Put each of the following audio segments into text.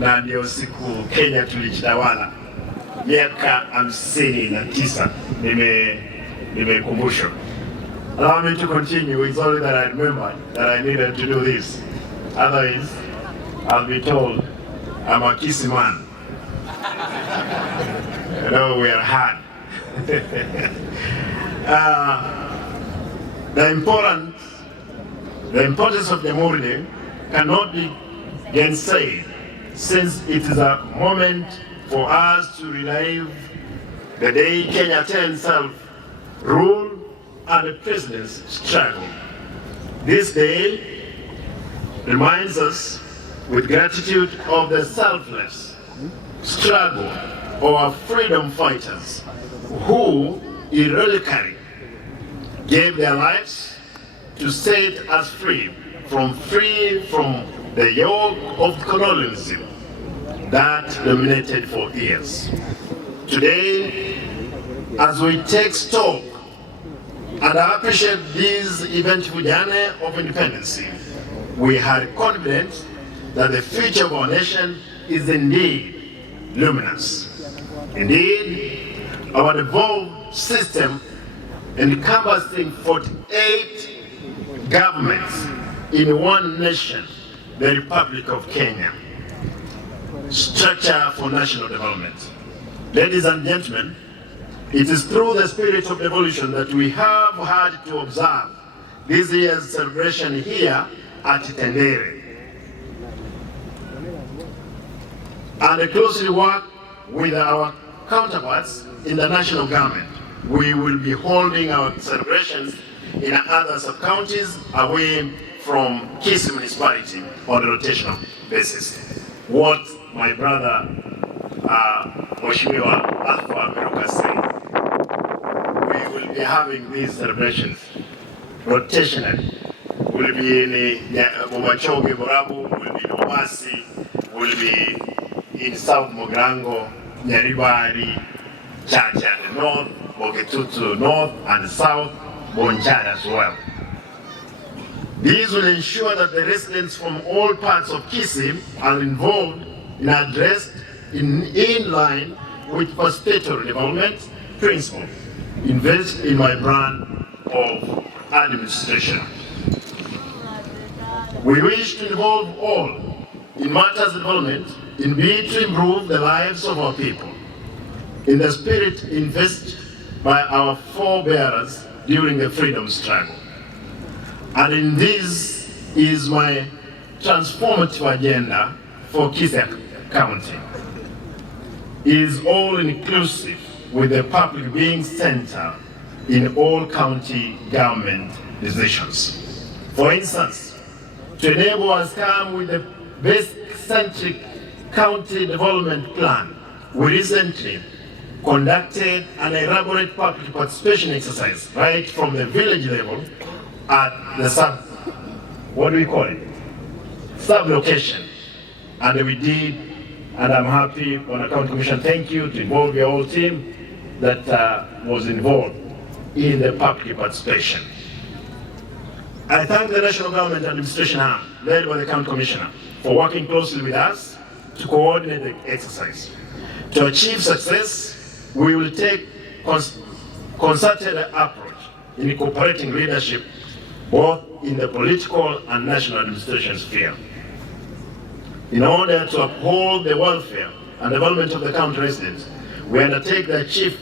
na ndio siku Kenya tulijitawala miaka 59 nimekumbushwa. Allow me to continue. It's only that I remembered that I needed to do this. Otherwise, I'll be told I'm a kissy man. You know, we are hard. The importance of the Murde cannot be gainsaid, since it is a moment for us to relive the day Kenya attained self-rule and the president's struggle. This day reminds us with gratitude of the selfless struggle of our freedom fighters who heroically gave their lives to set us free from the yoke of colonialism that dominated for years. Today, as we take stock and appreciate this eventful journey of independence, we are confident that the future of our nation is indeed luminous. Indeed, our devolved system, encompassing 48 governments in one nation, the Republic of Kenya, structure for national development. Ladies and gentlemen, it is through the spirit of devolution that we have had to observe this year's celebration here at Kelele, and closely work with our counterparts in the national government. We will be holding our celebrations in other sub-counties away from Kisii municipality on a rotational basis. What my brother Mheshimiwa Alpha Meruka said, we will be having these celebrations rotationally. We'll be in Momachoge, Morabu, we'll be in Omogusii, we'll be in South Mogrango, Nyaribari, Chacha in the north, Boketutu north and south, Bonchara as well. These will ensure that the residents from all parts of Kisii are involved and addressed in line with participatory development principle. Invest in my brand of administration. We wish to involve all in matters of development in bid to improve the lives of our people, in the spirit invested by our forebears during the freedom struggle. And in this is my transformative agenda for Kisii County. It is all inclusive, with the public being center in all county government decisions. For instance, to enable us come with the best-centric county development plan, we recently conducted an elaborate public participation exercise right from the village level at the sub-location. And we did, and I'm happy on the county commission, thank you to involve your whole team that was involved in the public participation. I thank the National Government Administration Arm, led by the County Commissioner, for working closely with us to coordinate the exercise. To achieve success, we will take concerted approach in incorporating leadership both in the political and national administration sphere. In order to uphold the welfare and development of the county residents, we undertake the chief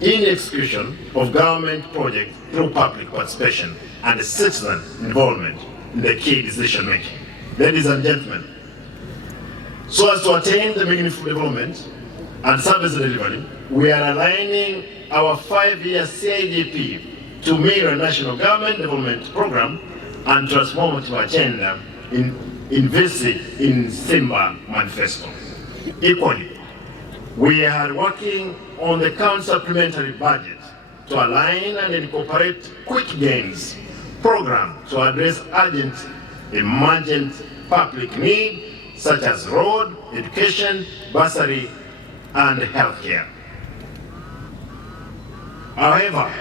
in execution of government projects through public participation and citizen involvement in the key decision making. Ladies and gentlemen, so as to attain the meaningful development and service delivery, we are aligning our 5-year CIDP to mirror national government development program and transformative agenda invested in Simba manifesto. Equally, we are working on the county supplementary budget to align and incorporate quick gains program to address urgent emergent public need such as road, education, bursary, and healthcare. However,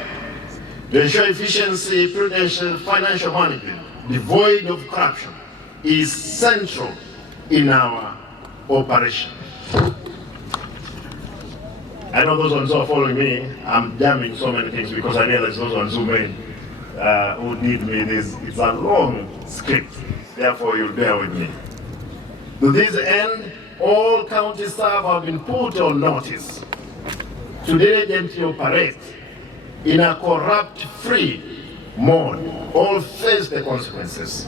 to ensure efficiency, prudential financial management devoid of corruption is central in our operation. I know those ones who are following me, I'm jamming so many things because I realize those ones who need me this. It's a long script, therefore you'll bear with me. To this end, all county staff have been put on notice to diligently operate in a corrupt-free mode. All face the consequences.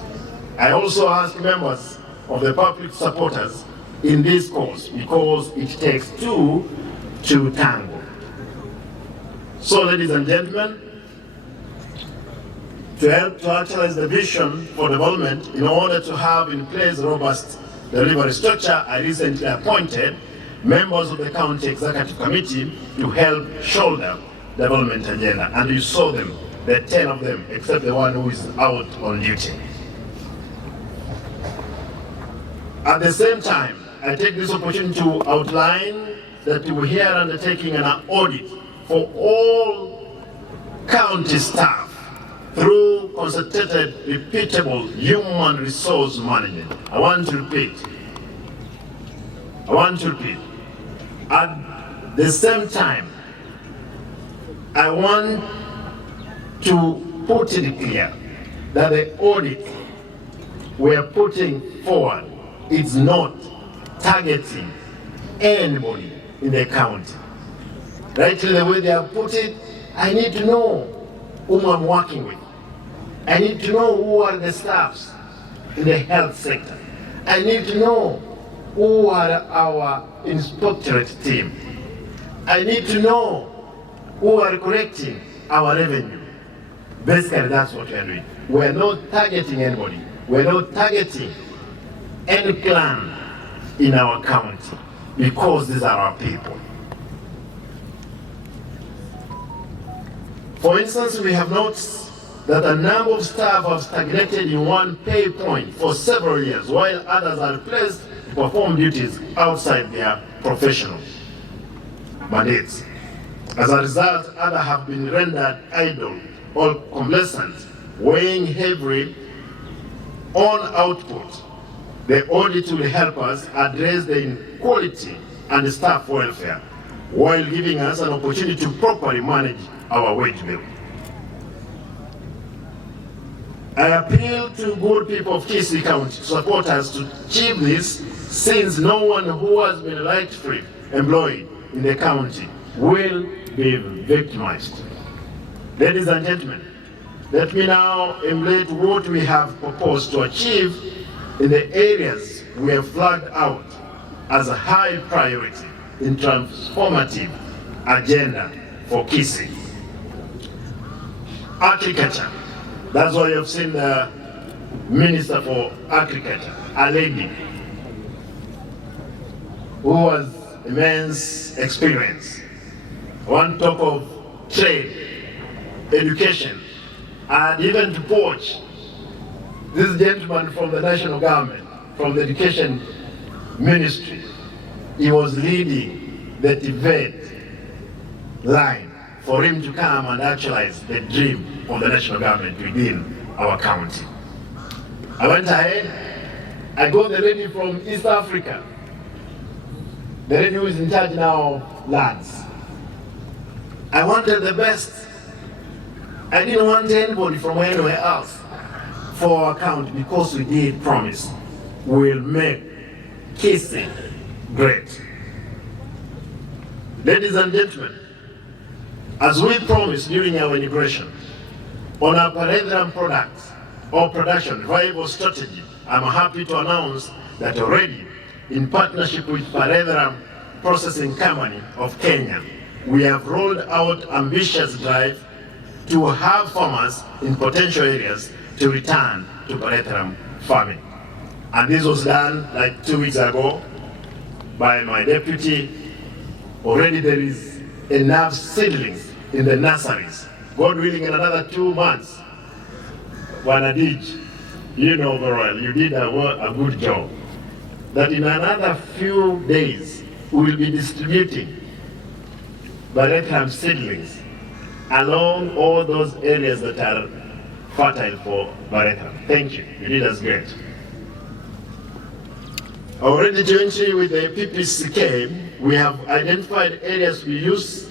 I also ask members of the public supporters in this cause because it takes two to tango. So, ladies and gentlemen, to help to actualize the vision for development in order to have in place robust delivery structure, I recently appointed members of the County Executive Committee to help shoulder development agenda. And you saw them, the 10 of them, except the one who is out on duty. At the same time, I take this opportunity to outline that we are undertaking an audit for all county staff through concentrated, repeatable human resource management. I want to repeat. At the same time, I want to put it clear that the audit we are putting forward is not targeting anybody in the county. Rightly the way they have put it, I need to know whom I'm working with. I need to know who are the staffs in the health sector. I need to know who are our inspectorate team. I need to know who are collecting our revenue. Basically, that's what we are doing. We are not targeting anybody. We are not targeting any clan in our county because these are our people. For instance, we have noticed that a number of staff have stagnated in one pay point for several years, while others are replaced to perform duties outside their professional mandates. As a result, others have been rendered idle or complacent, weighing heavily on output. The audit will help us address the inequality and staff welfare, while giving us an opportunity to properly manage our wage bill. I appeal to good people of Kisii County to support us to achieve this, since no one who has been rightfully employed in the county will be victimized. Ladies and gentlemen, let me now emulate what we have proposed to achieve in the areas we have flagged out as a high priority in transformative agenda for Kisii. Agriculture. That's why you've seen the Minister for Agriculture, a lady who has immense experience. I want to talk of trade, education, and even to poach. This gentleman from the national government, from the education ministry, he was leading the debate line for him to come and actualize the dream of the national government within our county. I went ahead, I got the lady from East Africa, the lady who is in charge now of lands. I wanted the best. I didn't want anybody from anywhere else for our county, because we did promise we'll make Kisii great. Ladies and gentlemen, as we promised during our inauguration, on our parentheral products or production revival strategy, I'm happy to announce that already, in partnership with Parentheral Processing Company of Kenya, we have rolled out ambitious drive to have farmers in potential areas to return to parentheral farming. And this was done like 2 weeks ago by my deputy. Already there is enough seedlings in the nurseries. God willing, in another 2 months, Wanadij, you know very well, you did a good job. That in another few days, we will be distributing parentheral seedlings along all those areas that are fertile for parentheral. Thank you. You did us great. Already jointly with the PPCK, we have identified areas we use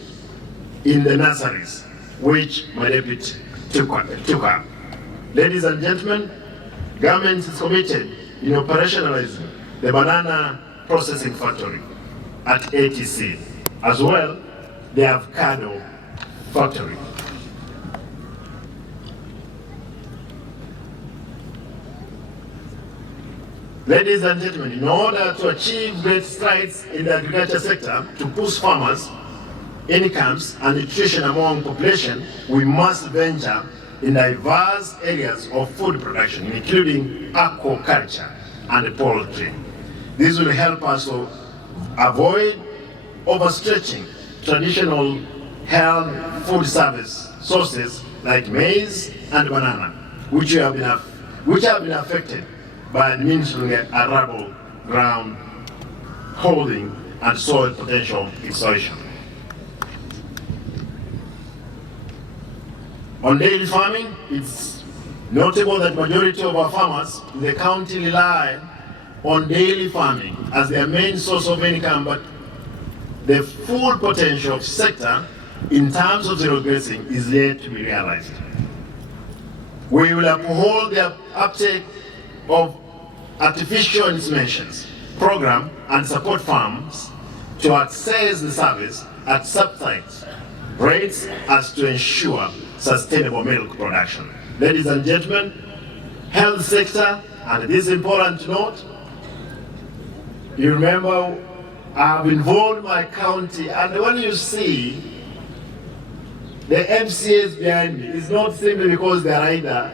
in the nurseries, which my deputy took up. Ladies and gentlemen, government is committed in operationalizing the banana processing factory at ATC, as well the avocado factory. Ladies and gentlemen, in order to achieve great strides in the agriculture sector to boost farmers' incomes and nutrition among population, we must venture in diverse areas of food production, including aquaculture and poultry. This will help us to avoid overstretching traditional health food service sources like maize and banana, which have been affected by administering arable ground holding and soil potential exhaustion. On dairy farming, it's notable that majority of our farmers in the county rely on dairy farming as their main source of income, but the full potential of sector in terms of zero grazing is yet to be realized. We will uphold the uptake of artificial inseminations program and support farms to access the service at subsidized rates as to ensure sustainable milk production. Ladies and gentlemen, health sector, and this is important to note, you remember I've involved my county, and when you see the MCAs behind me, it's not simply because they are either,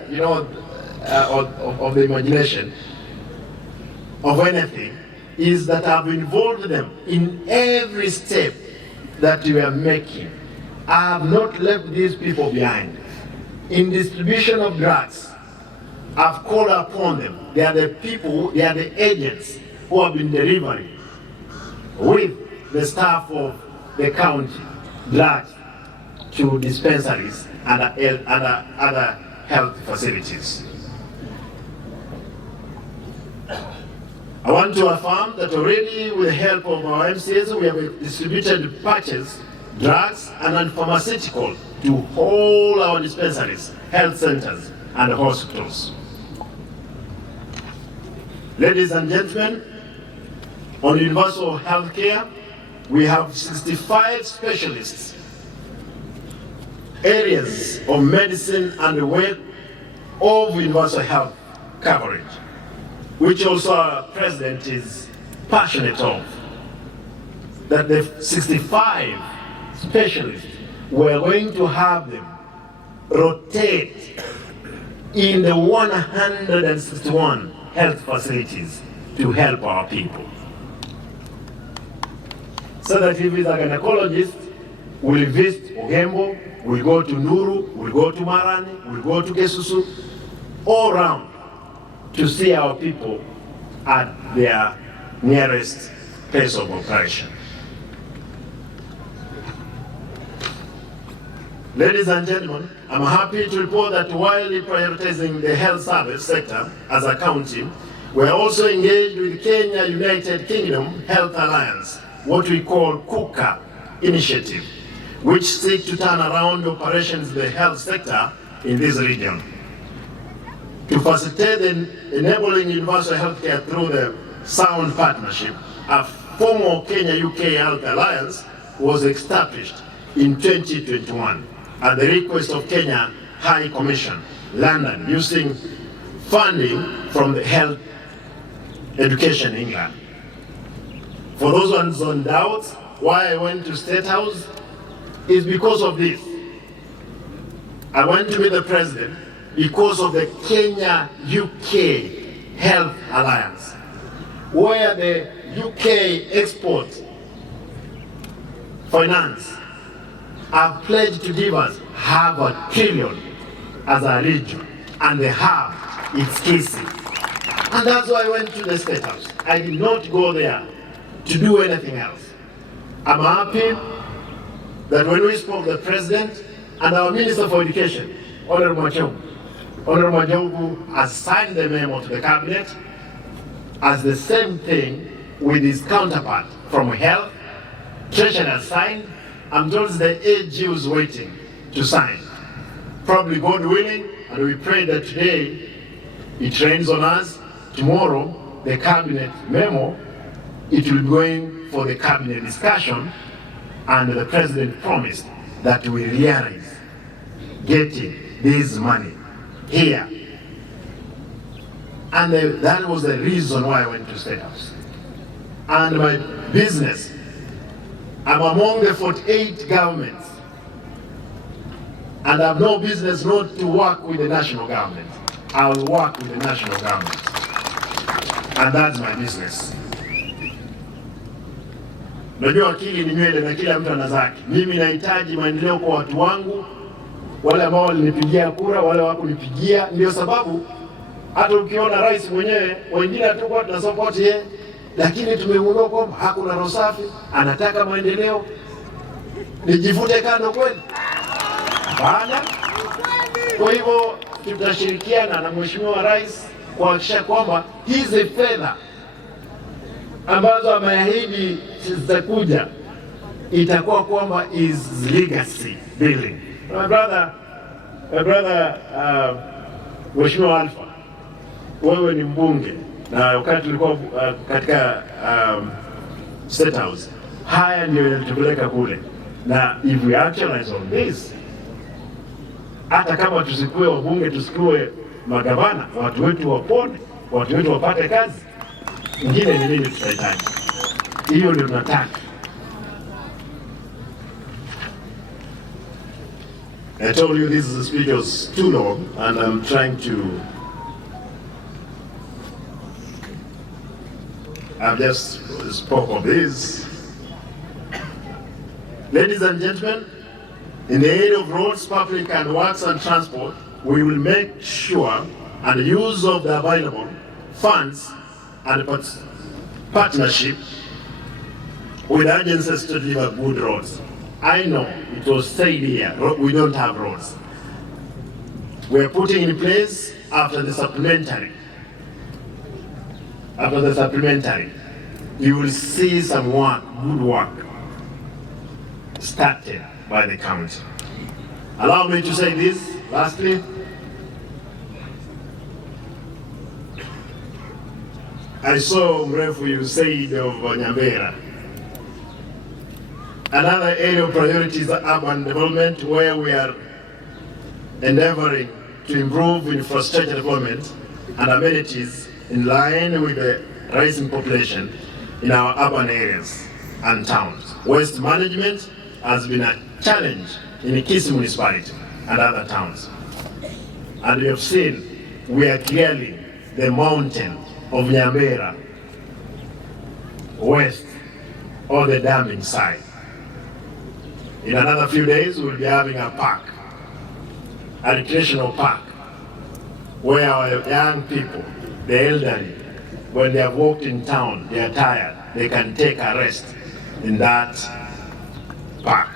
of the imagination of anything, is that I've involved them in every step that we are making. I have not left these people behind. In distribution of drugs, I've called upon them. They are the people, they are the agents who have been delivering with the staff of the county drugs to dispensaries and other health facilities. I want to affirm that already with the help of our MCAs, we have distributed patches, drugs, and pharmaceutical to all our dispensaries, health centers, and hospitals. Ladies and gentlemen, on universal health care, we have 65 specialists, areas of medicine and the way of universal health coverage, which also our president is passionate of, that the 65 specialists, we're going to have them rotate in the 161 health facilities to help our people. So that if he's a gynecologist, we'll visit Ogembo, we'll go to Nuru, we'll go to Marani, we'll go to Kesusu, all around to see our people at their nearest place of operation. Ladies and gentlemen, I'm happy to report that while prioritizing the health service sector as a county, we're also engaged with Kenya United Kingdom Health Alliance, what we call KUKA initiative, which seek to turn around operations in the health sector in this region. To facilitate the enabling universal healthcare through the sound partnership, a formal Kenya-UK Health Alliance was established in 2021 at the request of Kenya High Commission, London, using funding from the Health Education England. For those ones on doubt why I went to State House, is because of this. I went to meet the president because of the Kenya-UK Health Alliance, where the UK export finance have pledged to give us $500 billion as a region, and they have, it's kissing. And that's why I went to the State House. I did not go there to do anything else. I'm happy that when we spoke to the President and our Minister for Education, Honorable Majogu has signed the memo to the Cabinet, as the same thing with his counterpart from health. Treasury has signed. I'm told the AG is waiting to sign. Probably God willing, and we pray that today it rains on us. Tomorrow, the cabinet memo, it will be going for the cabinet discussion, and the president promised that we realize getting this money here. And that was the reason why I went to State House. And my business, I'm among the 48 governments, and I have no business not to work with the national government. I will work with the national government, and that's my business. Najua akili ni nywele na kila mtu ana zake. Mimi nahitaji maendeleo kwa watu wangu, wale ambao walinipigia kura, wale hawakunipigia. Ndio sababu hata ukiona rais mwenyewe, wengine hatakuwa tunasupport yeye, lakini tumegundua kwamba hakuna roho safi, anataka maendeleo. Nijivute kando kweli? Hapana. Kwa hivyo tutashirikiana na Mheshimiwa Rais kuhakikisha kwamba hizi fedha ambazo ameahidi zitakuja itakuwa kwamba is legacy building. My brother Mheshimiwa Alpha, wewe ni mbunge na wakati tulikuwa katika State House, haya ndio yanatupeleka kule, na if we actualize on this, hata kama tusikuwe wabunge, tusikuwe magavana, watu wetu wapone, watu wetu wapate kazi. Ingine ni nini tutahitaji? Hiyo ndio tunataka. I told you this speech was too long, and I'm trying to. I've just spoke of this. Ladies and gentlemen, in the area of roads, public and works and transport, we will make sure and use of the available funds and partnership with agencies to deliver good roads. I know it was said here, we don't have roads. We're putting in place after the supplementary. After the supplementary, you will see some work, good work, started by the county. Allow me to say this, lastly. I saw Mrefu you said of Nyambera. Another area of priority is urban development, where we are endeavoring to improve infrastructure development and amenities in line with the rising population in our urban areas and towns. Waste management has been a challenge in Kisi municipality and other towns. And we have seen we are clearly the mountain of Nyambera west or the dam inside. In another few days, we'll be having a park, a recreational park, where our young people, the elderly, when they have walked in town, they are tired, they can take a rest in that park.